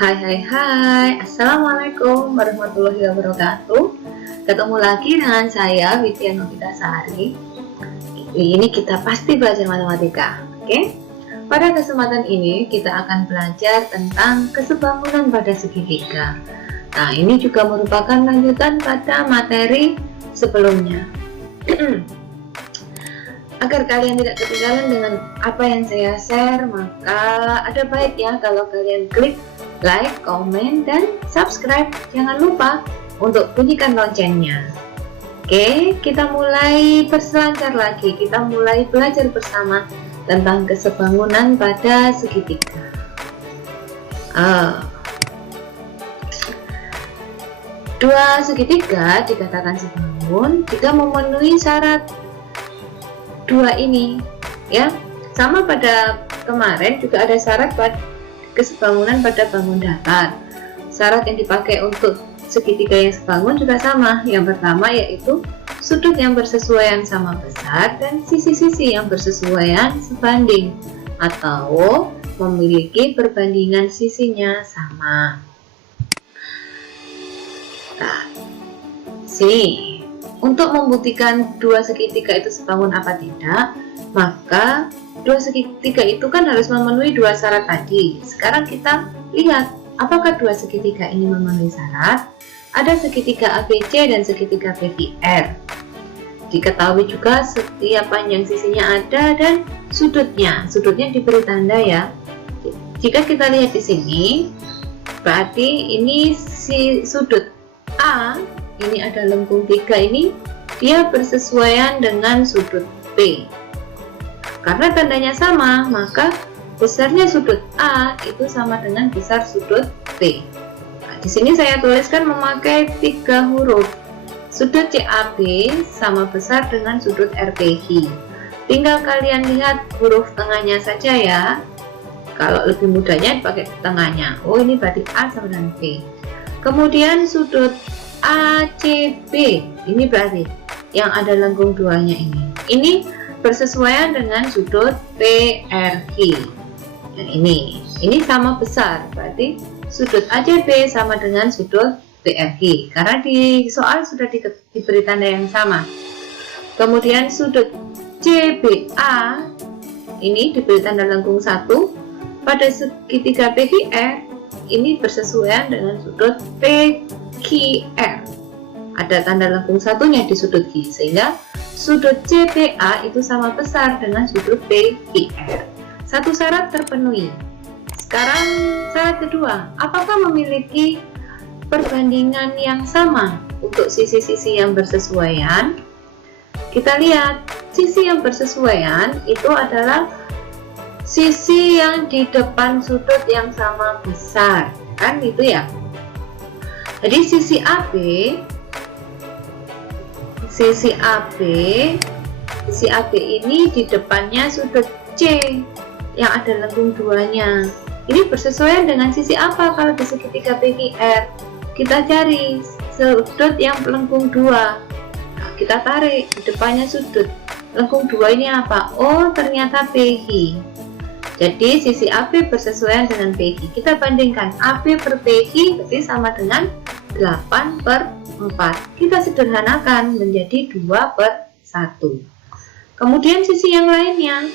Hai, Assalamualaikum warahmatullahi wabarakatuh. Ketemu lagi dengan saya Widya Novitasari. Ini kita pasti belajar matematika, oke? Pada kesempatan ini kita akan belajar tentang kesebangunan pada segitiga. Nah, ini juga merupakan lanjutan pada materi sebelumnya. Agar kalian tidak ketinggalan dengan apa yang saya share, maka ada baiknya kalau kalian klik like, komen, dan subscribe. Jangan lupa untuk bunyikan loncengnya. Oke, kita mulai berselancar lagi. Kita mulai belajar bersama tentang kesebangunan pada segitiga. Dua segitiga dikatakan sebangun jika memenuhi syarat dua ini, ya. Sama pada kemarin juga ada syarat kesebangunan pada bangun datar. Syarat yang dipakai untuk segitiga yang sebangun juga sama. Yang pertama yaitu sudut yang bersesuaian sama besar dan sisi-sisi yang bersesuaian sebanding atau memiliki perbandingan sisinya sama. Nah, sini untuk membuktikan dua segitiga itu sebangun apa tidak, maka dua segitiga itu kan harus memenuhi dua syarat tadi. Sekarang kita lihat apakah dua segitiga ini memenuhi syarat. Ada segitiga ABC dan segitiga PQR. Diketahui juga setiap panjang sisinya ada dan sudutnya diberi tanda, ya. Jika kita lihat di sini, berarti ini si sudut A, ini ada lengkung 3, ini dia bersesuaian dengan sudut P. Karena tandanya sama, maka besarnya sudut A itu sama dengan besar sudut P. Nah, di sini saya tuliskan memakai 3 huruf. Sudut CAB sama besar dengan sudut RPQ. Tinggal kalian lihat huruf tengahnya saja, ya. Kalau lebih mudahnya dipakai tengahnya. Oh, ini berarti A sama dengan P. Kemudian sudut ACB, ini berarti yang ada lengkung 2-nya ini bersesuaian dengan sudut PRQ. Nah, ini sama besar, berarti sudut ACB sama dengan sudut PRQ karena di soal sudah diberi tanda yang sama. Kemudian sudut CBA ini diberi tanda lengkung 1. Pada segitiga PQR ini bersesuaian dengan sudut PQR. Ada tanda lengkung satunya di sudut Q, sehingga sudut CTA itu sama besar dengan sudut PQR. Satu syarat terpenuhi. Sekarang syarat kedua, apakah memiliki perbandingan yang sama untuk sisi-sisi yang bersesuaian? Kita lihat, sisi yang bersesuaian itu adalah sisi yang di depan sudut yang sama besar, kan itu ya. Jadi sisi AB ini di depannya sudut C yang ada lengkung 2-nya. Ini bersesuaian dengan sisi apa kalau di segitiga PQR? Kita cari sudut yang lengkung 2. Nah, kita tarik di depannya sudut. Lengkung 2 ini apa? Oh, ternyata PQ. Jadi sisi AB bersesuaian dengan PQ. Kita bandingkan AB per PQ berarti sama dengan 8 per 4. Kita sederhanakan menjadi 2 per 1. Kemudian sisi yang lainnya,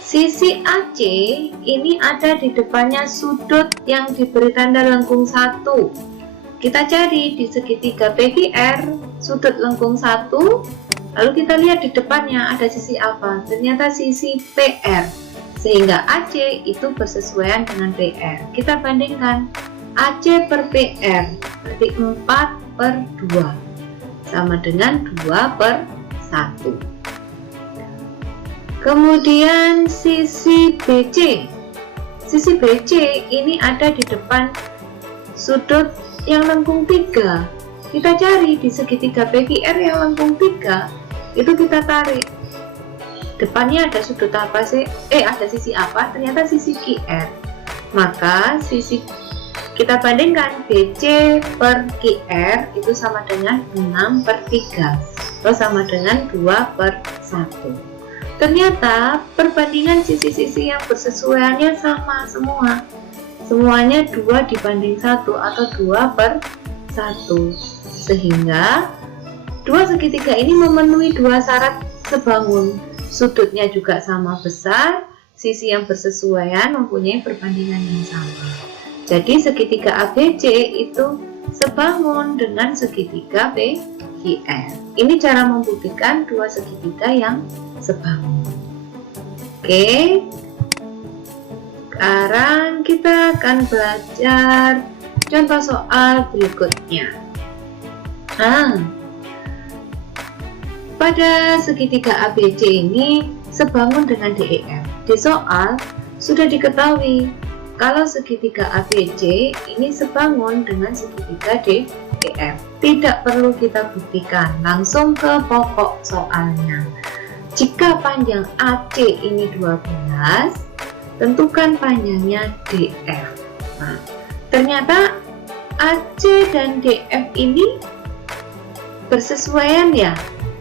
sisi AC ini ada di depannya sudut yang diberi tanda lengkung 1. Kita cari di segitiga PQR sudut lengkung 1, lalu kita lihat di depannya ada sisi apa? Ternyata sisi PR. Sehingga AC itu bersesuaian dengan PR. Kita bandingkan AC per PR berarti 4 per 2 sama dengan 2 per 1. Kemudian sisi BC ini ada di depan sudut yang lengkung 3. Kita cari di segitiga PQR yang lengkung 3, itu kita tarik depannya ada sudut apa sih? Ada sisi apa? Ternyata sisi QR. Maka sisi kita bandingkan BC per QR itu sama dengan 6 per 3 atau sama dengan 2 per 1. Ternyata perbandingan sisi-sisi yang bersesuaiannya sama semua. semuanya 2 dibanding 1 atau 2/1, sehingga dua segitiga ini memenuhi 2 syarat sebangun. Sudutnya juga sama besar, sisi yang bersesuaian, mempunyai perbandingan yang sama. Jadi segitiga ABC itu sebangun dengan segitiga PQR. Ini cara membuktikan dua segitiga yang sebangun. Oke, sekarang kita akan belajar contoh soal berikutnya. Pada segitiga ABC ini sebangun dengan DEF. Di soal sudah diketahui kalau segitiga ABC ini sebangun dengan segitiga DEF. Tidak perlu kita buktikan, langsung ke pokok soalnya. Jika panjang AC ini 12, tentukan panjangnya DF. Nah, ternyata AC dan DF ini bersesuaian ya.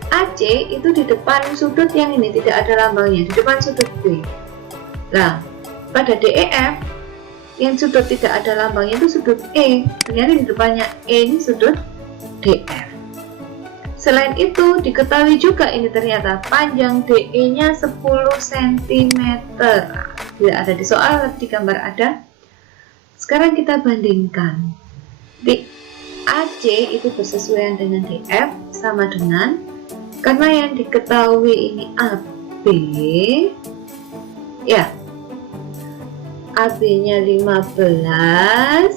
AC itu di depan sudut yang ini tidak ada lambangnya, di depan sudut B. Nah, pada DEF yang sudut tidak ada lambangnya itu sudut E. Ternyata di depannya E ini sudut DF. Selain itu diketahui juga ini ternyata panjang DE-nya 10 cm. Tidak ada di soal, di gambar ada. Sekarang kita bandingkan. Di AC itu bersesuaian dengan DF sama dengan, karena yang diketahui ini AB, ya, AB-nya 15,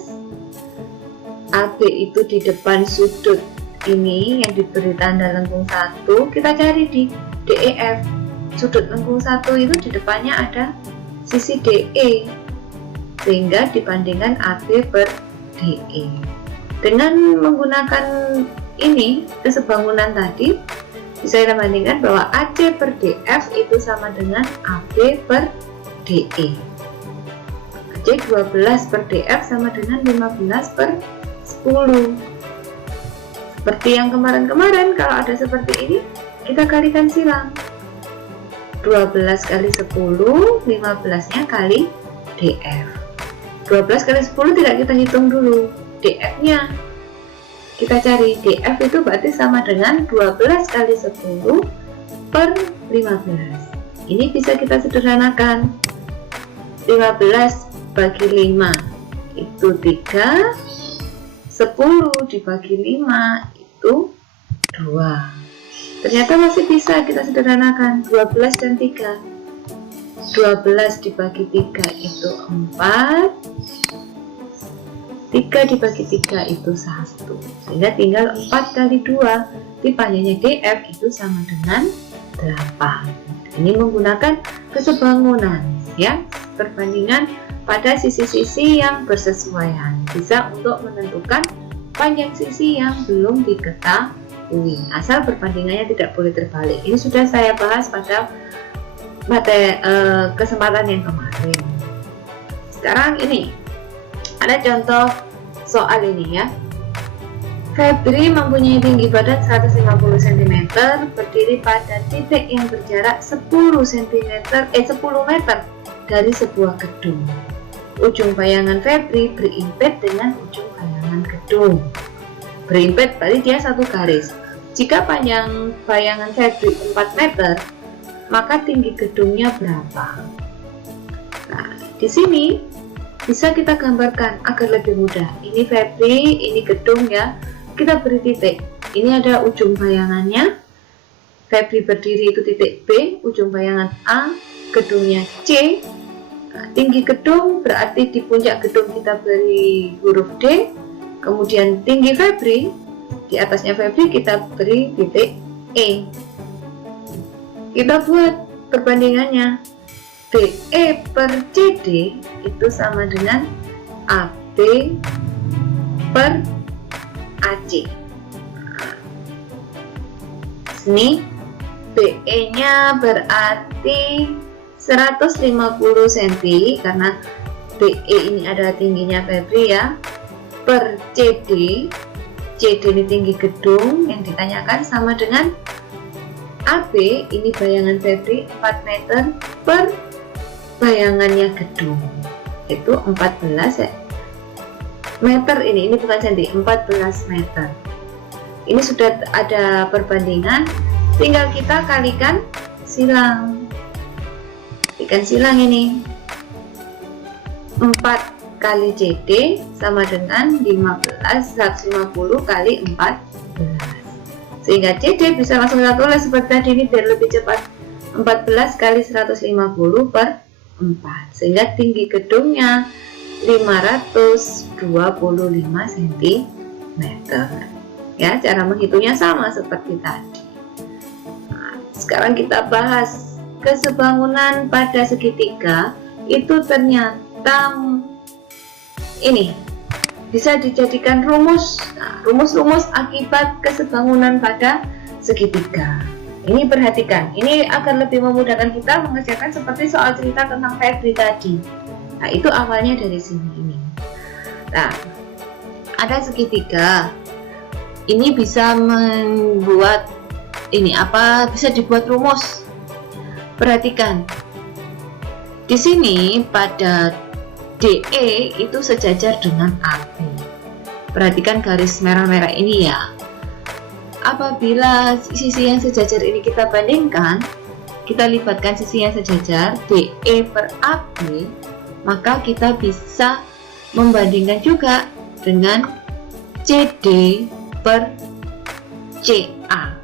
AB itu di depan sudut ini yang diberi tanda lengkung 1, kita cari di DEF. Sudut lengkung 1 itu di depannya ada sisi DE, sehingga dibandingkan AB per DE. Dengan menggunakan ini kesebangunan tadi, bisa kita bandingkan bahwa AC per DF itu sama dengan AB per DE. AC 12 per DF sama dengan 15 per 10. Seperti yang kemarin-kemarin, kalau ada seperti ini, kita kalikan silang. 12 kali 10, 15-nya kali DF. 12 kali 10 tidak kita hitung dulu, DF-nya. Kita cari DF itu berarti sama dengan 12 kali 10 per 15. Ini bisa kita sederhanakan. 15 bagi 5 itu 3, 10 dibagi 5 itu 2. Ternyata masih bisa kita sederhanakan. 12 dan 3, 12 dibagi 3 itu 4, 3 dibagi 3 itu 1, sehingga tinggal 4 kali 2. Di panjangnya DF itu sama dengan 8. Ini menggunakan kesebangunan, ya, perbandingan pada sisi-sisi yang bersesuaian. Bisa untuk menentukan panjang sisi yang belum diketahui, asal perbandingannya tidak boleh terbalik. Ini sudah saya bahas pada kesempatan yang kemarin. Sekarang ini ada contoh soal ini ya. Febri mempunyai tinggi badan 150 cm, berdiri pada titik yang berjarak 10 meter dari sebuah gedung. Ujung bayangan Febri berimpit dengan ujung bayangan gedung. Berimpit berarti dia satu garis. Jika panjang bayangan Febri 4 meter, maka tinggi gedungnya berapa? Nah, di sini bisa kita gambarkan agar lebih mudah. Ini Febri, ini gedung ya. Kita beri titik. Ini ada ujung bayangannya. Febri berdiri itu titik B, ujung bayangan A, gedungnya C. Nah, tinggi gedung berarti di puncak gedung kita beri huruf D. Kemudian tinggi Febri, di atasnya Febri kita beri titik E. Kita buat perbandingannya. DE per CD itu sama dengan AB per AC. Sini BE nya berarti 150 cm, karena BE ini adalah tingginya Febri ya, per CD. CD ini tinggi gedung yang ditanyakan sama dengan AB, ini bayangan Febri 4 meter per bayangannya gedung. itu 14 meter. Ini bukan senti, 14 meter. Ini sudah ada perbandingan, tinggal kita kalikan silang. Ini 4 kali CD sama dengan 150 kali 14, sehingga CD bisa langsung kita tulis seperti tadi ini biar lebih cepat. 14 kali 150 per 4, sehingga tinggi gedungnya 525 cm. Ya, cara menghitungnya sama seperti tadi. Nah, sekarang kita bahas kesebangunan pada segitiga. Itu ternyata ini bisa dijadikan rumus. Nah, rumus-rumus akibat kesebangunan pada segitiga. Ini perhatikan, ini akan lebih memudahkan kita mengerjakan seperti soal cerita tentang Febri tadi. Nah, itu awalnya dari sini ini. Nah, ada segitiga. Ini bisa membuat bisa dibuat rumus. Perhatikan. Di sini pada DE itu sejajar dengan AB. Perhatikan garis merah-merah ini ya. Apabila sisi yang sejajar ini kita bandingkan, kita libatkan sisi yang sejajar DE per AB, maka kita bisa membandingkan juga dengan CD per CA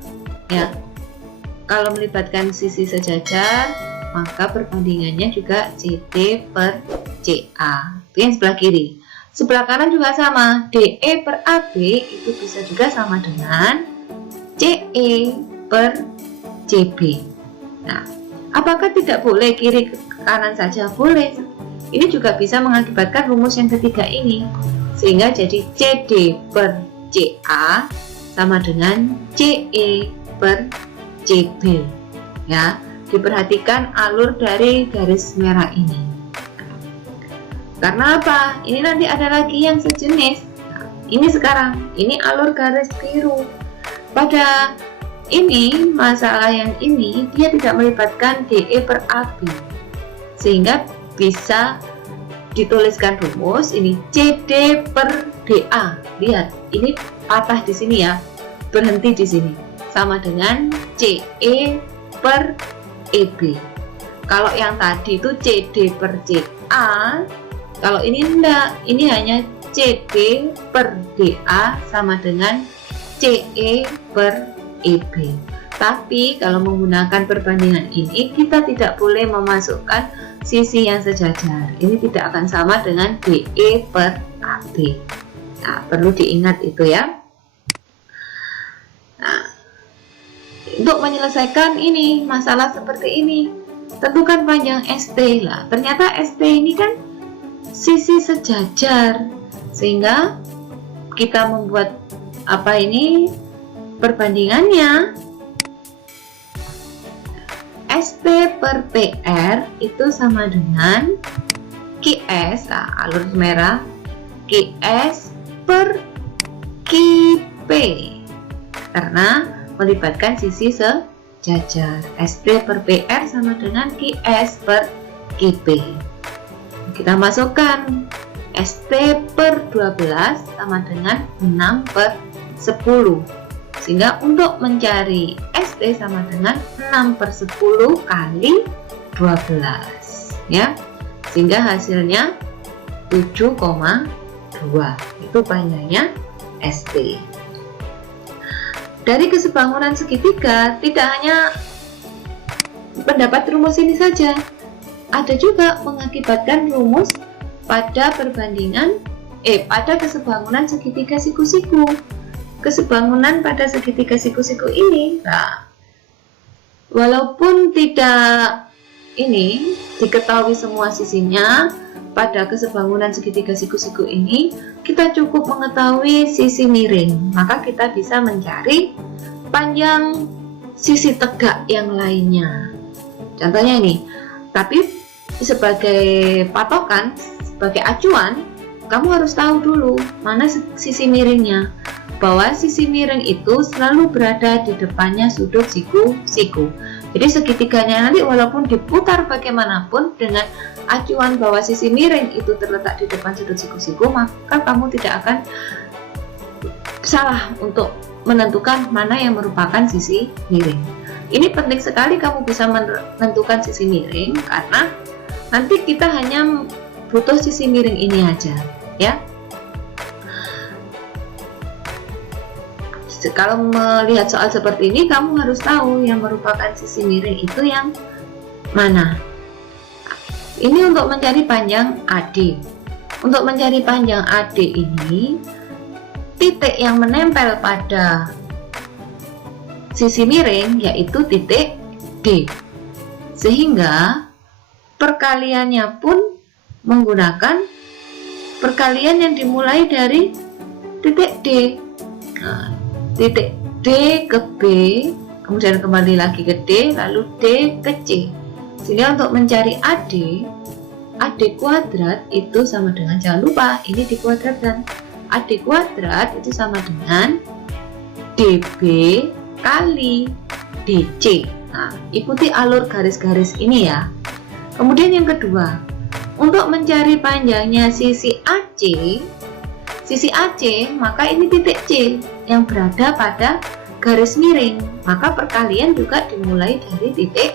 ya. Kalau melibatkan sisi sejajar, maka perbandingannya juga CD per CA. Itu yang sebelah kiri. Sebelah kanan juga sama, DE per AB itu bisa juga sama dengan CE per CB. Nah, apakah tidak boleh kiri ke kanan saja? Boleh. Ini juga bisa mengakibatkan rumus yang ketiga ini, sehingga jadi CD per CA sama dengan CE per CB. Ya, diperhatikan alur dari garis merah ini. Karena apa? Ini nanti ada lagi yang sejenis. Nah, ini sekarang, ini alur garis biru. Pada ini, masalah yang ini, dia tidak melibatkan DE per AB, sehingga bisa dituliskan rumus ini CD per DA. Lihat, ini patah di sini ya, berhenti di sini, sama dengan CE per EB. Kalau yang tadi itu CD per CA, kalau ini enggak, ini hanya CD per DA sama dengan CE per EB. Tapi kalau menggunakan perbandingan ini, kita tidak boleh memasukkan sisi yang sejajar. Ini tidak akan sama dengan DE per AB. Nah, perlu diingat itu ya. Nah, untuk menyelesaikan ini masalah seperti ini, tentukan panjang ST lah. Ternyata ST ini kan sisi sejajar, sehingga kita membuat perbandingannya. ST per PR itu sama dengan QS, alur merah, QS per QP, karena melibatkan sisi sejajar. ST per PR sama dengan QS per QP. Kita masukkan ST per 12 sama dengan 6 per 10, sehingga untuk mencari ST sama dengan 6 per 10 kali 12 ya, sehingga hasilnya 7,2. Itu panjangnya ST. Dari kesebangunan segitiga tidak hanya mendapat rumus ini saja, ada juga mengakibatkan rumus pada pada kesebangunan segitiga siku-siku. Kesebangunan pada segitiga siku-siku ini, walaupun tidak diketahui semua sisinya, pada kesebangunan segitiga siku-siku ini kita cukup mengetahui sisi miring, maka kita bisa mencari panjang sisi tegak yang lainnya. Contohnya ini, tapi sebagai patokan, sebagai acuan, kamu harus tahu dulu mana sisi miringnya, bahwa sisi miring itu selalu berada di depannya sudut siku-siku. Jadi segitiganya nanti walaupun diputar bagaimanapun dengan acuan bahwa sisi miring itu terletak di depan sudut siku-siku, maka kamu tidak akan salah untuk menentukan mana yang merupakan sisi miring. Ini penting sekali kamu bisa menentukan sisi miring, karena nanti kita hanya butuh sisi miring ini aja, ya. Kalau melihat soal seperti ini, kamu harus tahu yang merupakan sisi miring itu yang mana. Ini untuk mencari panjang AD. Untuk mencari panjang AD ini, titik yang menempel pada sisi miring yaitu titik D. Sehingga perkaliannya pun menggunakan perkalian yang dimulai dari titik D. Nah, titik D ke B, kemudian kembali lagi ke D, lalu D ke C. Sehingga untuk mencari AD kuadrat itu sama dengan, jangan lupa ini dikuadratkan, AD kuadrat itu sama dengan DB kali DC. Nah, ikuti alur garis-garis ini ya. Kemudian yang kedua, untuk mencari panjangnya sisi AC, maka ini titik C yang berada pada garis miring, maka perkalian juga dimulai dari titik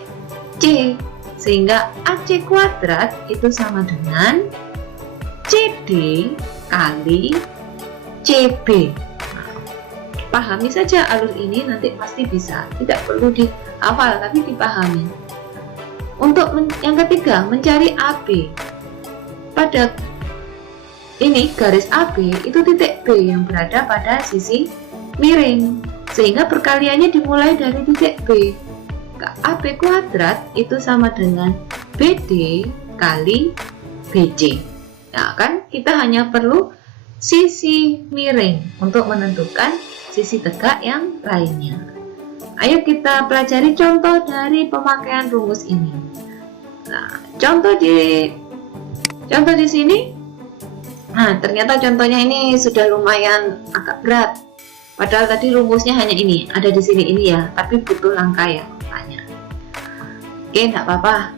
C, sehingga AC kuadrat itu sama dengan CD kali CB. Nah, pahami saja alur ini, nanti pasti bisa, tidak perlu dihafal tapi dipahami. Untuk yang ketiga, mencari AB. Pada ini garis AB itu titik B yang berada pada sisi miring, sehingga perkaliannya dimulai dari titik B. AB kuadrat itu sama dengan BD kali BC. Nah, kan kita hanya perlu sisi miring untuk menentukan sisi tegak yang lainnya. Ayo kita pelajari contoh dari pemakaian rumus ini. Nah, contoh di sini. Nah, ternyata contohnya ini sudah lumayan agak berat. Padahal tadi rumusnya hanya ini, ada di sini ini ya, tapi butuh langkah ya tanya. Oke, nggak apa-apa.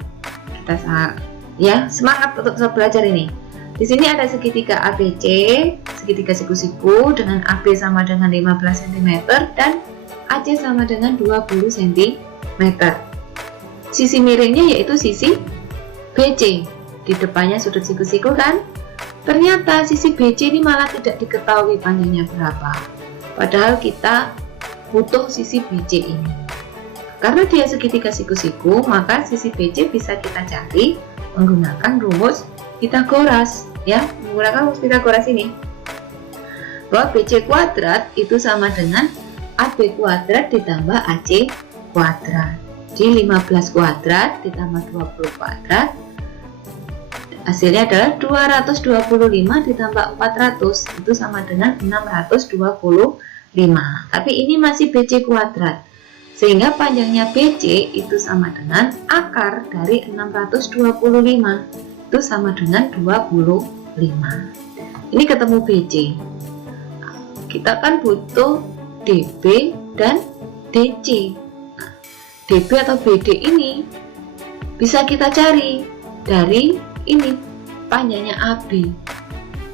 Kita ya semangat untuk belajar ini. Di sini ada segitiga ABC, segitiga siku-siku dengan AB sama dengan 15 cm dan AC sama dengan 20 cm. Sisi miringnya yaitu sisi BC. Di depannya sudut siku-siku kan? Ternyata sisi BC ini malah tidak diketahui panjangnya berapa. Padahal kita butuh sisi BC ini. Karena dia segitiga siku-siku, maka sisi BC bisa kita cari menggunakan rumus Pythagoras, ya, menggunakan rumus Pythagoras ini. Bahwa BC kuadrat itu sama dengan AB kuadrat ditambah AC kuadrat. Jadi 15 kuadrat ditambah 20 kuadrat, hasilnya adalah 225 ditambah 400, itu sama dengan 625. Tapi ini masih BC kuadrat, sehingga panjangnya BC itu sama dengan akar dari 625, itu sama dengan 25. Ini ketemu BC. Kita kan butuh DB dan DC. DB atau BD ini bisa kita cari dari ini panjangnya AB,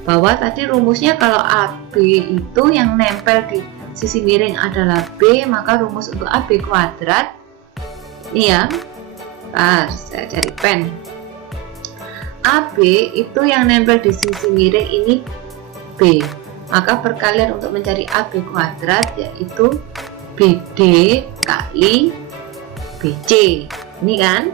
bahwa tadi rumusnya kalau AB itu yang nempel di sisi miring adalah B, maka rumus untuk AB kuadrat ini ya, saya cari pen, AB itu yang nempel di sisi miring ini B, maka perkalian untuk mencari AB kuadrat yaitu BD kali BC. Ini kan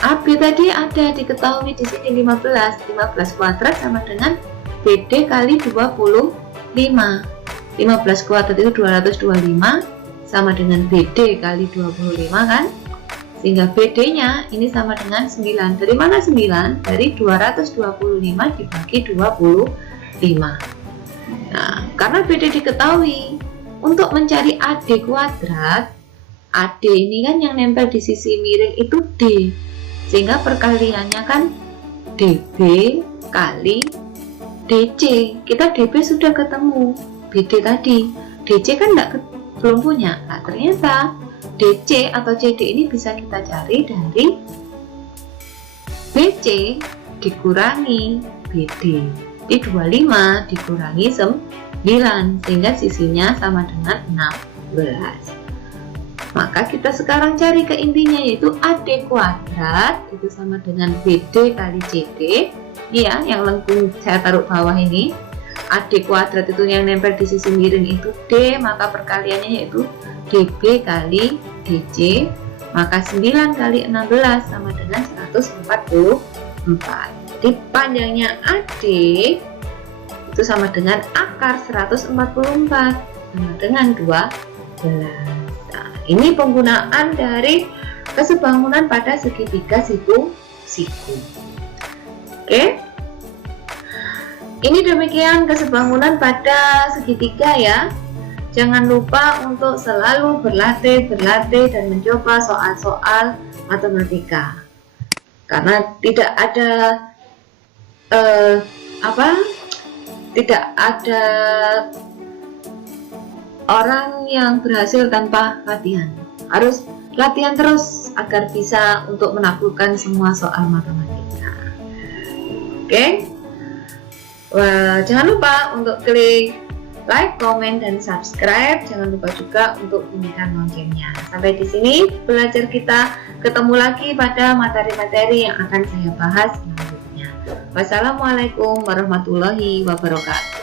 AB tadi ada diketahui di sini 15 kuadrat sama dengan BD kali 25. 15 kuadrat itu 225 sama dengan BD kali 25 kan? Sehingga BD-nya ini sama dengan 9. Dari mana 9? Dari 225 dibagi 25. Nah, karena BD diketahui, untuk mencari AD kuadrat, AD ini kan yang nempel di sisi miring itu D. Sehingga perkaliannya kan DB kali DC. Kita DB sudah ketemu, BD tadi. DC kan belum punya. Nah, ternyata DC atau CD ini bisa kita cari dari BC dikurangi BD. Jadi 25 dikurangi 9 sehingga sisinya sama dengan 16. Maka kita sekarang cari ke intinya, yaitu AD kuadrat itu sama dengan BD kali CD. Iya, yang lengkung saya taruh bawah ini. AD kuadrat itu yang nempel di sisi miring itu D, maka perkaliannya yaitu DB kali DC, maka 9 kali 16 sama dengan 144. Jadi panjangnya AD itu sama dengan akar 144 sama dengan 12. Nah, ini penggunaan dari kesebangunan pada segitiga siku-siku. Oke. Ini demikian kesebangunan pada segitiga ya. Jangan lupa untuk selalu berlatih dan mencoba soal-soal matematika. Karena tidak ada orang yang berhasil tanpa latihan. Harus latihan terus agar bisa untuk menaklukkan semua soal matematika. Oke. Jangan lupa untuk klik like, comment, dan subscribe. Jangan lupa juga untuk bunyikan loncengnya. Sampai di sini belajar kita. Ketemu lagi pada materi-materi yang akan saya bahas selanjutnya. Wassalamualaikum warahmatullahi wabarakatuh.